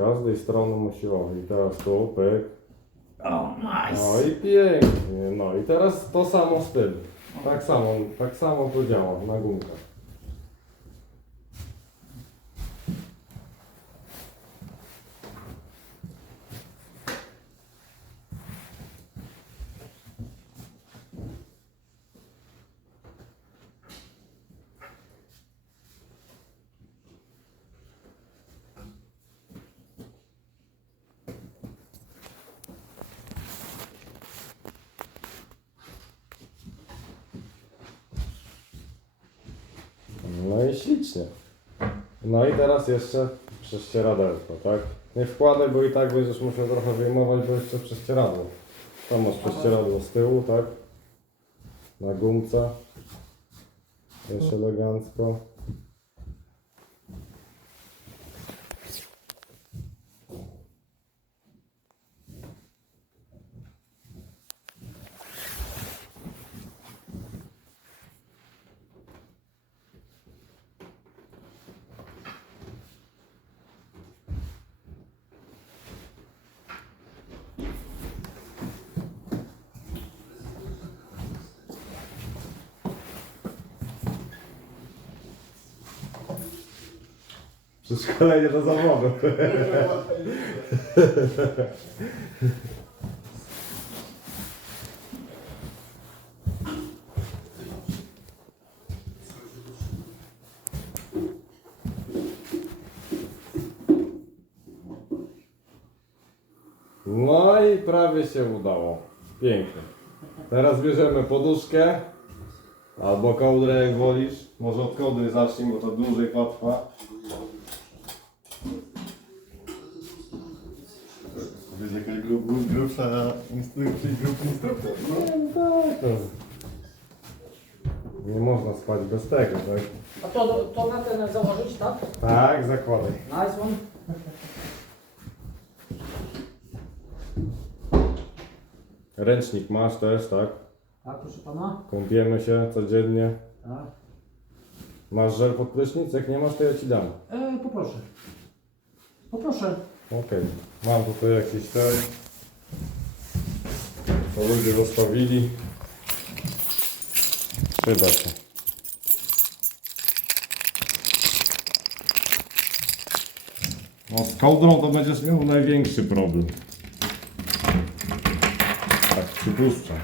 każdej strony musi o. I teraz tu, pyk. O, nice. No i pięknie. No i teraz to samo z tym. Tak samo, tak samo to działa na gumkach. No i ślicznie. No i teraz jeszcze prześcieradełko, tak? Nie wkładaj, bo i tak będziesz musiał trochę wyjmować, bo jeszcze prześcieradło. Tam masz prześcieradło z tyłu, tak? Na gumce. Jeszcze elegancko. Przeszkolenie do zawodu. No i prawie się udało. Pięknie. Teraz bierzemy poduszkę albo kołdrę jak wolisz. Może od kołdry zacznij, bo to dłużej potrwa. Grub, grubsza instrukcja, grub instruktor. No tak, no. Nie można spać bez tego, tak? A to, to na ten założyć, tak? Tak, zakładaj. Nice one. Ręcznik masz też, tak? Tak, proszę pana. Kąpiemy się codziennie. Tak. Masz żel pod prysznic? Jak nie masz, to ja ci dam. E, poproszę. Poproszę. Okej. Mam tutaj jakiś ten. To ludzie zostawili. Przyda się. No z kołdrą to będziesz miał największy problem. Tak przypuszczam.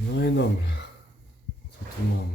No i dobra. Co tu?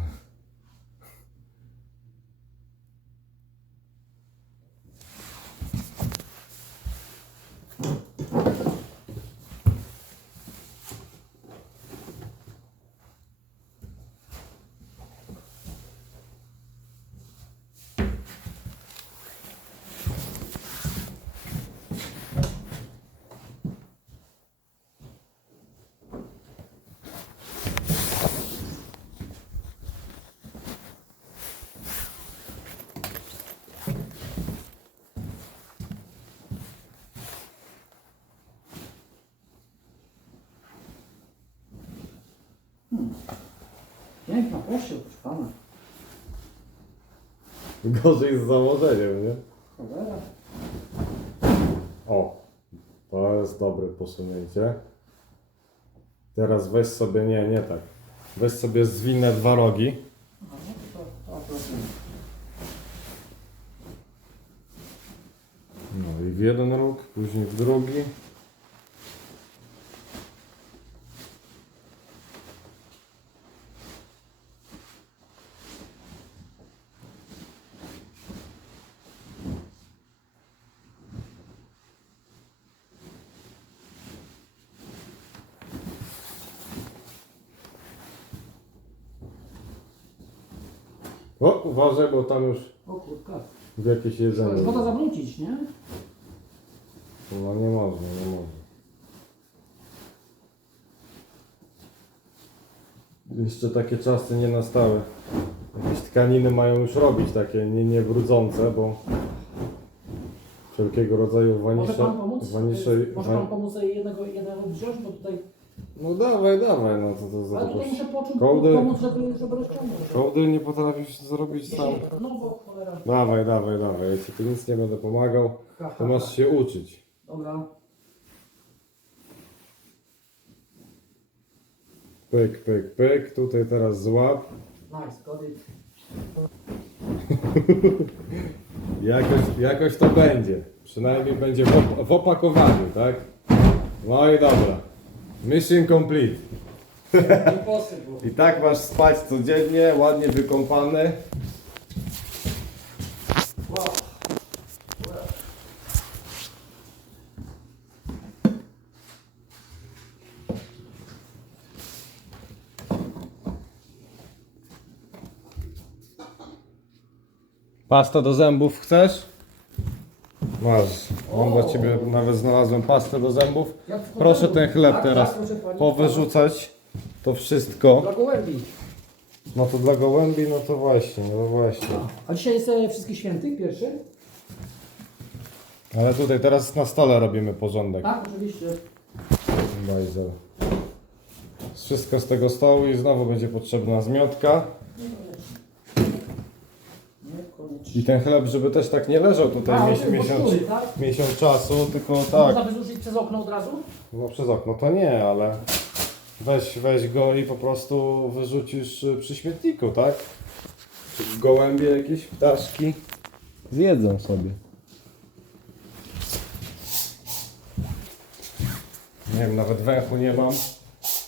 Piękna pościel, proszę pana. Gorzej z założeniem, nie? Cholera. O, to jest dobre posunięcie. Teraz weź sobie, nie, nie tak. Weź sobie zwinne dwa rogi. No to, to, to akurat nie. No i w jeden róg, później w drugi. O, uważaj, bo tam już O kurka. w jakieś jedzenie. Woda zawrócić, nie? No nie można, nie można. Jeszcze takie czasy nie nastały. Jakieś tkaniny mają już robić takie nie, niebrudzące, bo wszelkiego rodzaju Może wanisze, pan pomóc? wanisze, Może pan pomóc jednego, jednego wziąć, bo tutaj No dawaj, dawaj, no to to za Ale tutaj muszę poczuć, Kołdy. pomóc, żeby, żeby rozciągnąć. Kołdy nie potrafisz zrobić sam. No bo cholera. Dawaj, dawaj, dawaj, ja ci tu nic nie będę pomagał, Ha, to ha, masz się uczyć. Dobra. Pyk, pyk, pyk, tutaj teraz złap. Nice, got it. Jakoś, jakoś to będzie. Przynajmniej będzie w, op- w opakowaniu, tak? No i dobra. Mission complete. I tak masz spać codziennie, ładnie wykąpany. Pasta do zębów chcesz? Masz. Mam dla ciebie nawet znalazłem pastę do zębów. Proszę ten chleb teraz powyrzucać. To wszystko. Dla gołębi. No to dla gołębi, no to właśnie, no właśnie. A dzisiaj jest e, wszystkich świętych pierwszy? Ale tutaj teraz na stole robimy porządek. Tak, oczywiście. Bajzel. Wszystko z tego stołu i znowu będzie potrzebna zmiotka. I ten chleb, żeby też tak nie leżał tutaj A, miesiąc, podkrój, tak? miesiąc czasu, tylko Można tak. wyrzucić przez okno od razu? No przez okno to nie, ale weź, weź go i po prostu wyrzucisz y, przy śmietniku, tak? Czy gołębie jakieś ptaszki zjedzą sobie. Nie wiem, nawet węchu nie mam,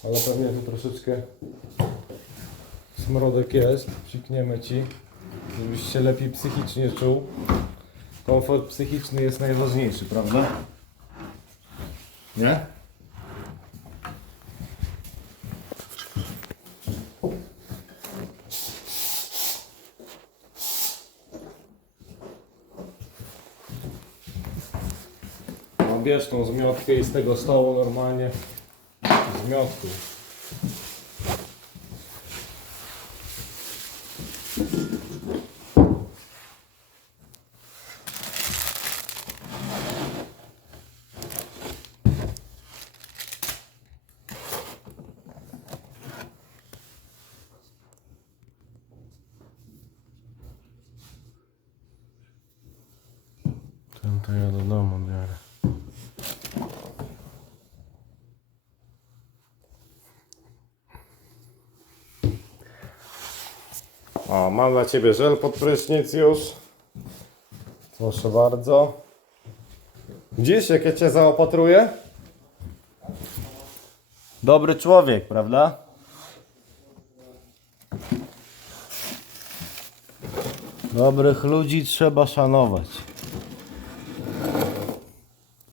ale pewnie tu troszeczkę smrodek jest. Psikniemy ci, żebyś się lepiej psychicznie czuł. Komfort psychiczny jest najważniejszy, prawda? Nie? No bierz tą zmiotkę i z tego stołu normalnie zmiotku. To ja do domu biorę. O, mam dla Ciebie żel pod prysznic już. Proszę bardzo. Widzisz, jak ja Cię zaopatruję? Dobry człowiek, prawda? Dobrych ludzi trzeba szanować.